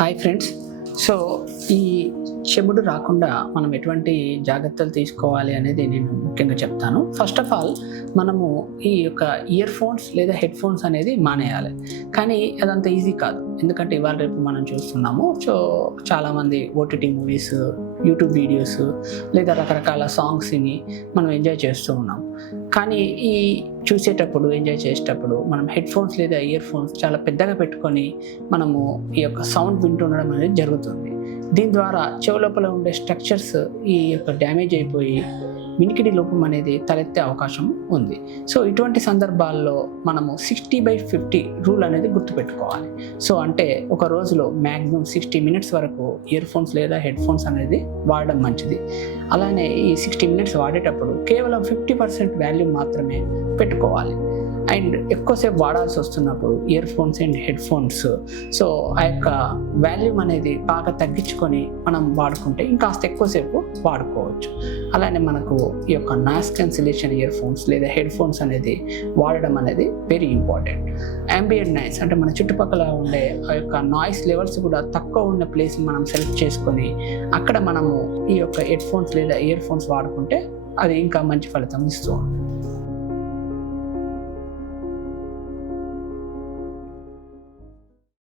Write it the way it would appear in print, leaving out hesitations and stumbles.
Hi friends. So ఈ చెముడు రాకుండా మనం ఎటువంటి జాగ్రత్తలు తీసుకోవాలి అనేది నేను ముఖ్యంగా చెప్తాను. ఫస్ట్ ఆఫ్ ఆల్ మనము ఈ యొక్క ఇయర్ ఫోన్స్ లేదా హెడ్ ఫోన్స్ అనేది మానేయాలి. కానీ అదంత ఈజీ కాదు. ఎందుకంటే ఇవాళ రేపు మనం చూస్తున్నాము. సో చాలామంది ఓటీటీ మూవీస్, యూట్యూబ్ వీడియోస్ లేదా రకరకాల సాంగ్స్ని మనం ఎంజాయ్ చేస్తూ ఉన్నాం. కానీ ఈ చూసేటప్పుడు, ఎంజాయ్ చేసేటప్పుడు మనం హెడ్ ఫోన్స్ లేదా ఇయర్ ఫోన్స్ చాలా పెద్దగా పెట్టుకొని మనము ఈ యొక్క సౌండ్ వింటుండడం అనేది జరుగుతుంది. దీని ద్వారా చెవి లోపల ఉండే స్ట్రక్చర్స్ ఈ యొక్క డ్యామేజ్ అయిపోయి వినికిడి లోపం అనేది తలెత్తే అవకాశం ఉంది. సో ఇటువంటి సందర్భాల్లో మనము 60/50 రూల్ అనేది గుర్తుపెట్టుకోవాలి. సో అంటే ఒక రోజులో మ్యాక్సిమం 60 మినిట్స్ వరకు ఇయర్ ఫోన్స్ లేదా హెడ్ ఫోన్స్ అనేది వాడడం మంచిది. అలానే ఈ 60 మినిట్స్ వాడేటప్పుడు కేవలం 50% వాల్యూ మాత్రమే పెట్టుకోవాలి. అండ్ ఎక్కువసేపు వాడాల్సి వస్తున్నప్పుడు ear phones and head phones so ఆ యొక్క వాల్యూమ్ అనేది బాగా తగ్గించుకొని మనం వాడుకుంటే ఇంకాస్త ఎక్కువసేపు వాడుకోవచ్చు. అలానే మనకు ఈ యొక్క నాయిస్ క్యాన్సిలేషన్ ఇయర్ ఫోన్స్ లేదా హెడ్ ఫోన్స్ అనేది వాడడం అనేది వెరీ ఇంపార్టెంట్. అంబియంట్ నాయిస్ అంటే మన చుట్టుపక్కల ఉండే ఆ యొక్క నాయిస్ లెవెల్స్ కూడా తక్కువ ఉన్న ప్లేస్ మనం సెలెక్ట్ చేసుకొని అక్కడ మనము ఈ యొక్క హెడ్ ఫోన్స్ లేదా ఇయర్ ఫోన్స్ వాడుకుంటే అది ఇంకా మంచి ఫలితం ఇస్తూ ఉంటుంది.